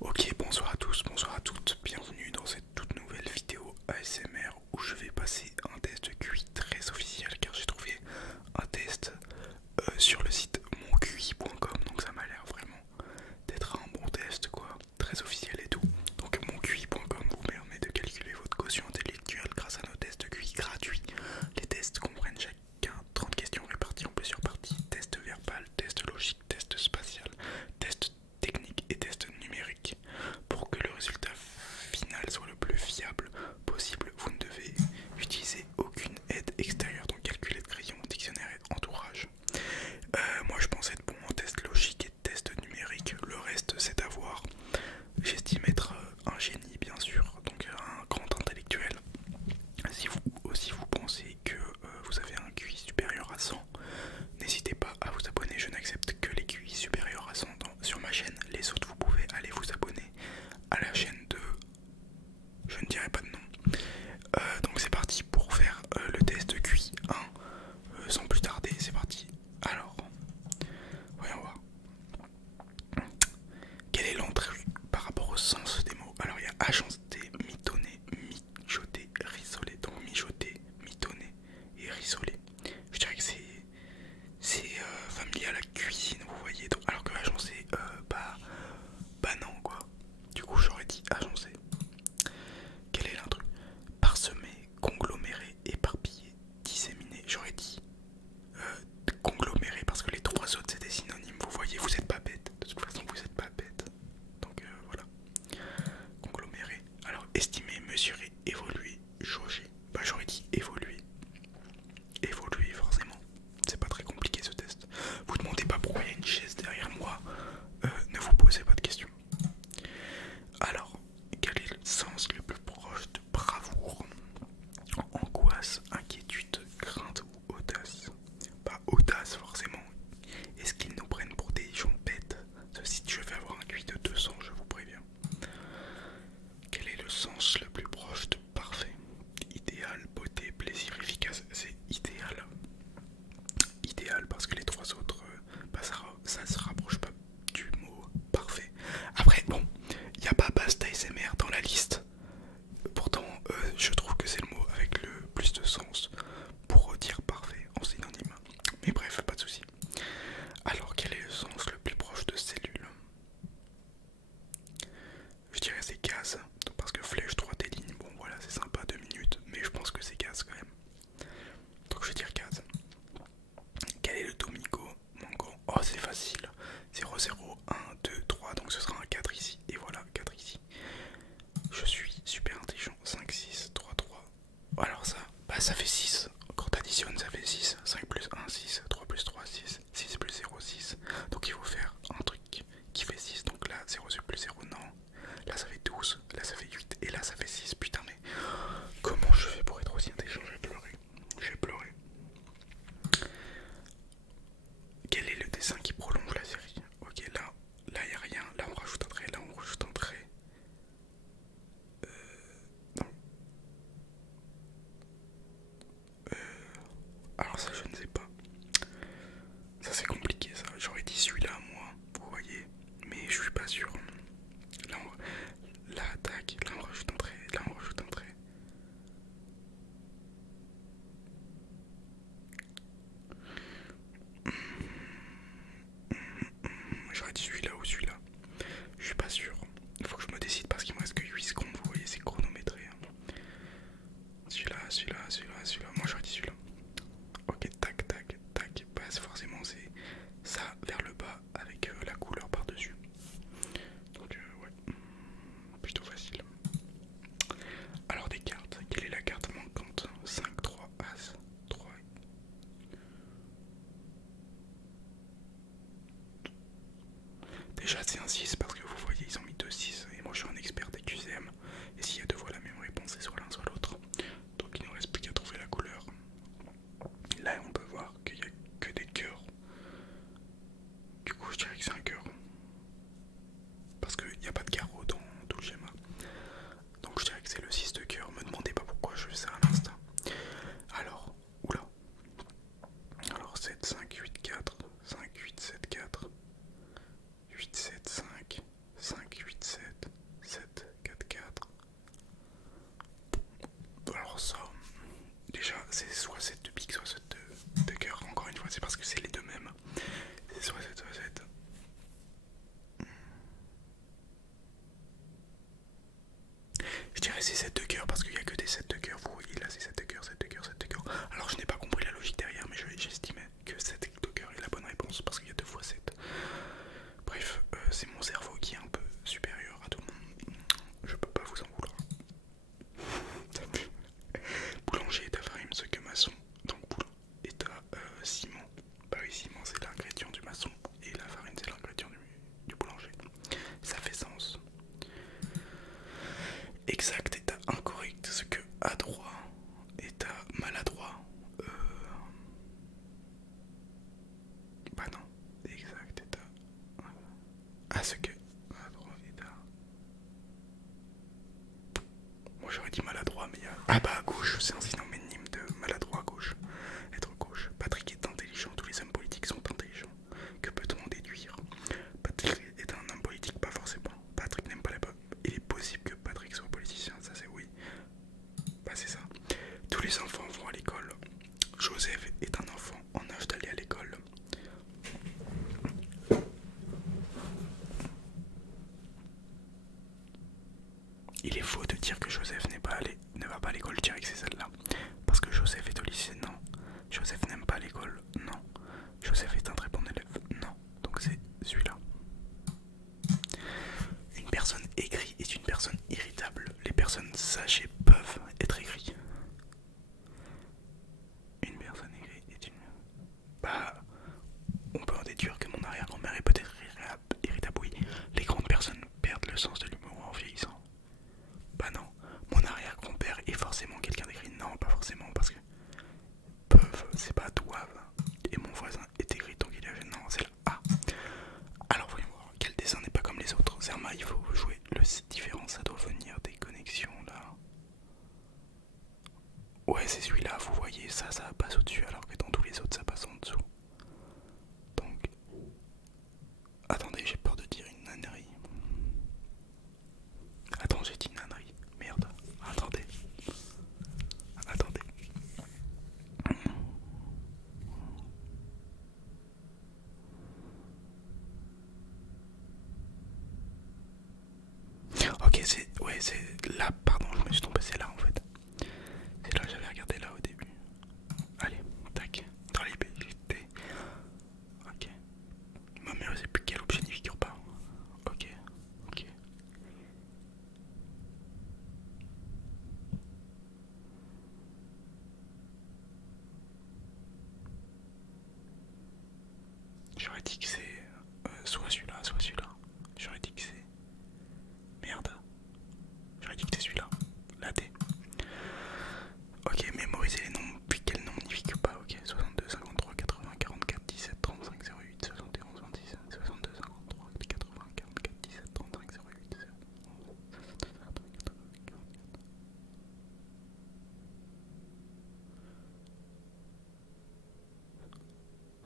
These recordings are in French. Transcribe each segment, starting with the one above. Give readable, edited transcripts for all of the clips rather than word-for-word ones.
Ok, bonsoir à tous, bonsoir à toutes, bienvenue dans cette toute nouvelle vidéo ASMR où je vais passer un test QI très officiel car j'ai trouvé un test sur le site monqui.com, donc ça m'a l'air vraiment d'être un bon test quoi, très officiel et tout. Donc monqui.com vous permet de calculer votre quotient intellectuel grâce à nos tests QI gratuits. Les tests comprennent chacun 30 questions réparties en plusieurs parties: test verbal, test logique, test spatial, test technique et test numérique. Pour que le résultat final soit le plus fiable possible, vous ne devez utiliser aucune aide extérieure, donc calculer de crayon, dictionnaire et entourage. Moi je pense être bon en test logique et test numérique, le reste c'est à voir. J'estime être un génie bien sûr, donc un grand intellectuel. Si vous aussi vous pensez que vous avez un QI supérieur à 100, n'hésitez pas à vous abonner, je n'accepte que les QI supérieurs à 100 sur ma chaîne. Les autres vous pouvez aller vous abonner à la chaîne de... je ne dirai pas de nom. Donc c'est parti pour faire le test QI 1. Sans plus tarder, c'est parti. Alors, voyons voir. Quelle est l'entrée par rapport au sens des mots? Alors il y a agencer, mitonner, mijoter, rissoler. Donc mijoter, mitonner et rissoler. Je dirais que c'est familier à la cuisine, vous voyez. Donc, alors que agencer, bah non quoi. Du coup j'aurais dit agencer. Quel est l'intrus? Parsemé, congloméré, éparpillé, disséminé. J'aurais dit congloméré parce que les trois autres c'est des synonymes. Vous voyez, vous êtes pas bête. De toute façon, vous êtes pas bête. Donc voilà. Congloméré. Alors estimer, mesurer, évoluer, jauger. Bah j'aurais dit évoluer. Évoluer forcément. C'est pas très compliqué ce test. Vous demandez pas pourquoi il y a une chaise derrière moi. Ne vous posez pas de questions. Alors, quel est le sens le plus proche de bravoure? Angoisse, inquiétude, crainte ou audace? Pas audace forcément. Est-ce qu'ils nous prennent pour des gens bêtes? Si je vais avoir un QI de 200, je vous préviens. Quel est le sens le plus proche de parfait? Idéal, beauté, plaisir, efficace. C'est idéal. Idéal parce que les trois autres, ça se rapproche pas du mot parfait. Après, bon, il n'y a pas Basta ASMR dans la liste. Pourtant, je trouve que c'est le mot avec le plus de sens pour dire parfait en synonyme. Mais bref, pas de soucis. Alors, quel est le sens le plus proche de cellule? Je dirais c'est gaz, parce que flèche, droite et ligne, bon voilà, c'est sympa 2 minutes, mais je pense que c'est gaz quand même. Donc je vais dire gaz. Quel est le Domingo Mango? Oh, c'est facile. 0, 0, 1, 2, 3, donc ce sera un 4 ici. Et voilà, 4 ici. Je suis super intelligent. 5, 6, 3, 3. Alors ça, bah ça fait 6. Quand t'additionnes, ça fait 6. 5 plus 1, 6. 3 plus 3, 6. 6 plus 0, 6. Donc il faut faire un truc qui fait 6. Donc là, 0 plus 0, non. Là ça fait 12. Là ça fait 8. Et là ça fait 6. Putain, mais comment je fais pour être aussi intelligent? Je vais pleurer. Je vais pleurer. Quel est le dessin qui prolonge la série? Ok, là y a rien. Là on rajoute un trait. Là on rajoute un trait. Non. Alors ça je ne sais pas. Ça c'est compliqué ça. J'aurais dit celui-là moi. Vous voyez. Mais je suis pas sûr. Là tac. Là on rajoute un trait. Là on rajoute un trait. J'aurais dit celui-là ou celui-là. Je suis pas sûr. Il faut que je me décide parce qu'il me reste que 8 secondes. Vous voyez, c'est chronométré. Celui-là, celui-là, celui-là, celui-là. Moi j'aurais dit celui-là. Ok, tac, tac, tac. Bah, forcément, c'est ça vers le bas avec la couleur par-dessus. Donc, ouais, plutôt facile. Alors, des cartes. Quelle est la carte manquante? 5, 3, As, 3. Déjà, c'est un 6 parce que vous voyez, ils ont mis 2 c'est 7 de cœur parce qu'il n'y a que des 7 de cœur. Vous voyez là, c'est 7 de cœur, 7 de cœur, 7 de cœur. Alors je n'ai pas compris la logique derrière, mais j'estimais que 7 de cœur est la bonne réponse parce qu'il y a 2 fois 7. Bref, c'est mon cerveau qui est un peu supérieur à tout le monde. Je peux pas vous en vouloir. Boulanger est à farine ce que maçon. Donc boulanger est à ciment. Bah oui, ciment c'est l'ingrédient du maçon et la farine c'est l'ingrédient du boulanger. Ça fait sens. Exact est à incorrect ce que adroit est à maladroit. Bah non. Exact est à ce que adroit est à. Moi j'aurais dit maladroit mais ah bah à gauche c'est un synonyme de maladroit à gauche. Être gauche. Patrick est intelligent, tous les hommes politiques sont intelligents. Que peut-on en déduire? Patrick est un homme politique, pas forcément. Patrick n'aime pas les pommes. Il est possible que Patrick soit politicien, ça c'est oui. Bah c'est ça. Tous les enfants vont à l'école. Joseph est un enfant en âge d'aller à l'école. Il est faux de dire que Joseph ne va pas à l'école, je dirais que c'est celle-là. Parce que Joseph est au lycée, non. Joseph n'aime pas l'école, non. Joseph est un très bon élève, non. Donc c'est celui-là. Une personne aigrie est une personne irritable. Les personnes sages peuvent être aigries. Une personne aigrie est une... Bah, on peut en déduire que mon arrière-grand-mère est peut-être irritable, oui. Les grandes personnes perdent le sens de l'humour en vieillissant. Bah non, mon arrière-grand-père est forcément quelqu'un d'aigri. Non, pas forcément, parce que peuvent, c'est pas doivent. Et mon voisin est aigri, donc il est... Non, c'est là. Ah. Alors voyons voir, quel dessin n'est pas comme les autres? Zerma, il faut jouer le différent, ça doit venir des connexions là. Ouais, c'est celui-là, vous voyez, ça passe au-dessus, alors que dans tous les autres, ça passe en dessous. Donc... Attendez, j'ai peur de dire une nannerie. Attends, j'ai dit une nannerie. Merde. Attendez. Attendez. Ok, c'est... Ouais, c'est là, pardon, je me suis trompé, c'est là en fait. C'est là que j'avais regardé là au début. Allez, tac. Dans les BGT. Ok. Ma mère ne sait plus quel objet n'y figure pas. Ok, ok. J'aurais dit que c'est soit celui-là, soit celui-là. J'aurais dit que c'est... Merde. J'aurais dit que c'est celui-là. La D. Ok, mémoriser les nombres, puis quel nombre n'y figure pas. Ok, 62, 53, 80, 44, 17, 35, 08, 71, 26, 62, 53, 80, 44, 17, 35, 08,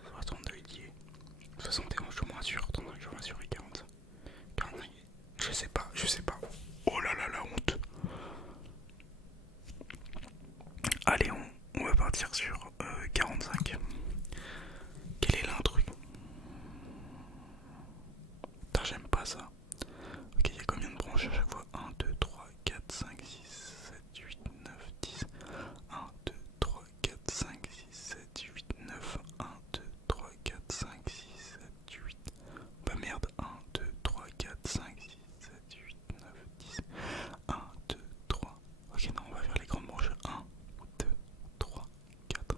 62 il y est. 71 je suis moins sûr, 35 je suis moins sûr et 40. 45, je sais pas, je sais pas. Oh là là la honte. Allez, on va partir sur 45. Quel est l'intrus? Putain, j'aime pas ça. Ok, il y a combien de branches à chaque fois? 1, 2, 3, 4, 5, 6, 7, 8, 9, 10. 1, 2, 3, 4, 5, 6, 7, 8, 9. 1, 2, 3, 4, 5, 6, 7, 8. Bah merde, 1, 2, 3, 4, 5, 6, 7, 8, 9, 10. 1, 2, 3. Ok, non, on va faire les grandes branches. 1, 2, 3, 4,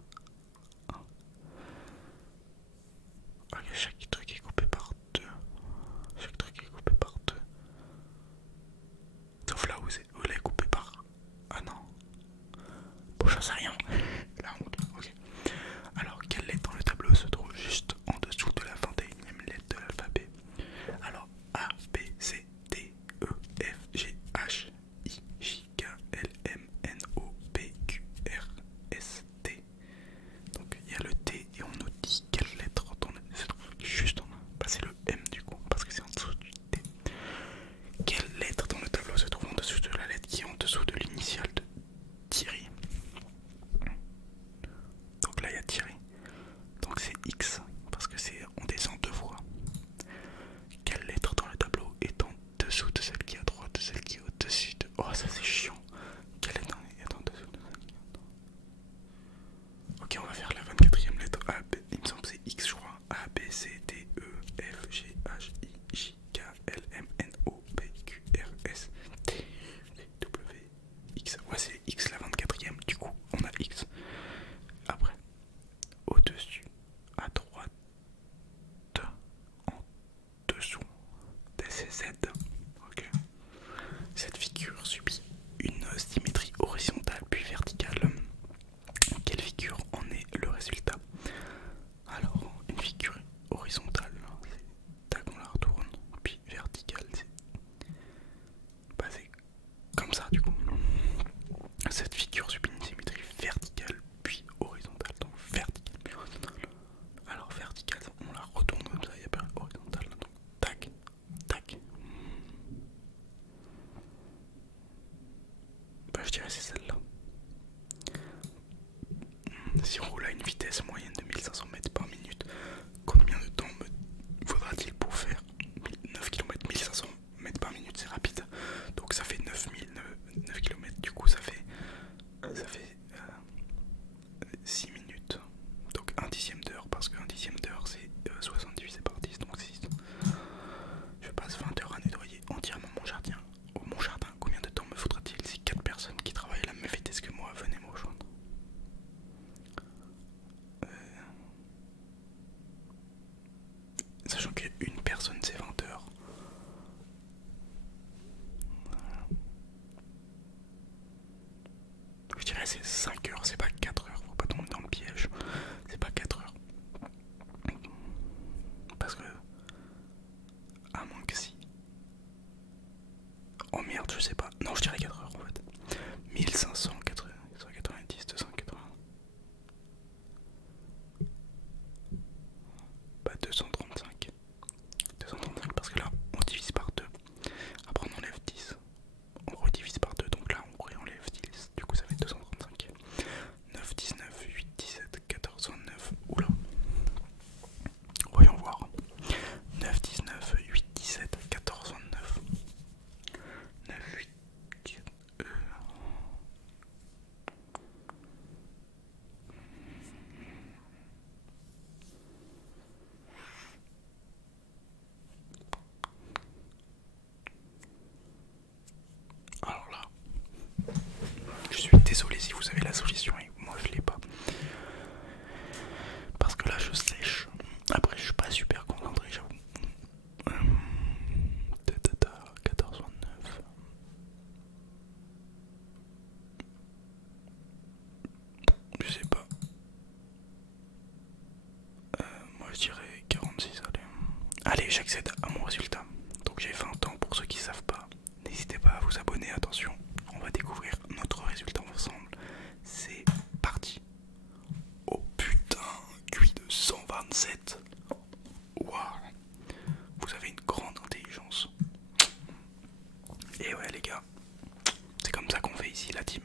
c'est celle-là. Si on roule à une vitesse moyenne de 1500 mètres par minute, combien de temps me faudra-t-il pour faire 9 km 1500 mètres par minute? C'est rapide. Donc ça fait 9 km, du coup ça fait 6 minutes. Donc un dixième d'heure, parce qu'un dixième d'heure c'est 60 divisé par 10, donc 6. Je passe 20 heures à nettoyer entièrement mon jardin. Mon jardin, combien de temps me faudra-t-il si 4 personnes qui travaillent à la même vitesse que moi venaient me rejoindre? Sachant qu'une personne c'est 20 heures. Je dirais c'est 5 heures, c'est pas 4 heures, faut pas tomber dans le piège. C'est pas 4 heures. Parce que... à moins que si. Oh merde, je sais pas. Non, je dirais 4 heures en fait. 1590, 280. Bah 235. 235 parce que là on divise par 2. Après on enlève 10. On redivise par 2, donc là on réenlève 10. Du coup ça fait 235. 9, 19, 8, 17, 14, 29. Oula. Voyons voir. 9, 19, 8, 17, 14, 29. 9, 8, 10, Alors là, je suis désolé si vous avez la solution et moi je l'ai pas. Parce que là je sèche. Après je suis pas super concentré, j'avoue. 14, 29. Je sais pas. Moi je dirais 46, allez. Allez, j'accède à mon résultat. Donc j'ai 20 ans pour ceux qui savent pas. N'hésitez pas à vous abonner, attention. On va découvrir notre résultat ensemble. C'est parti. Oh putain, QI de 127. Waouh. Vous avez une grande intelligence. Et ouais les gars, c'est comme ça qu'on fait ici la team.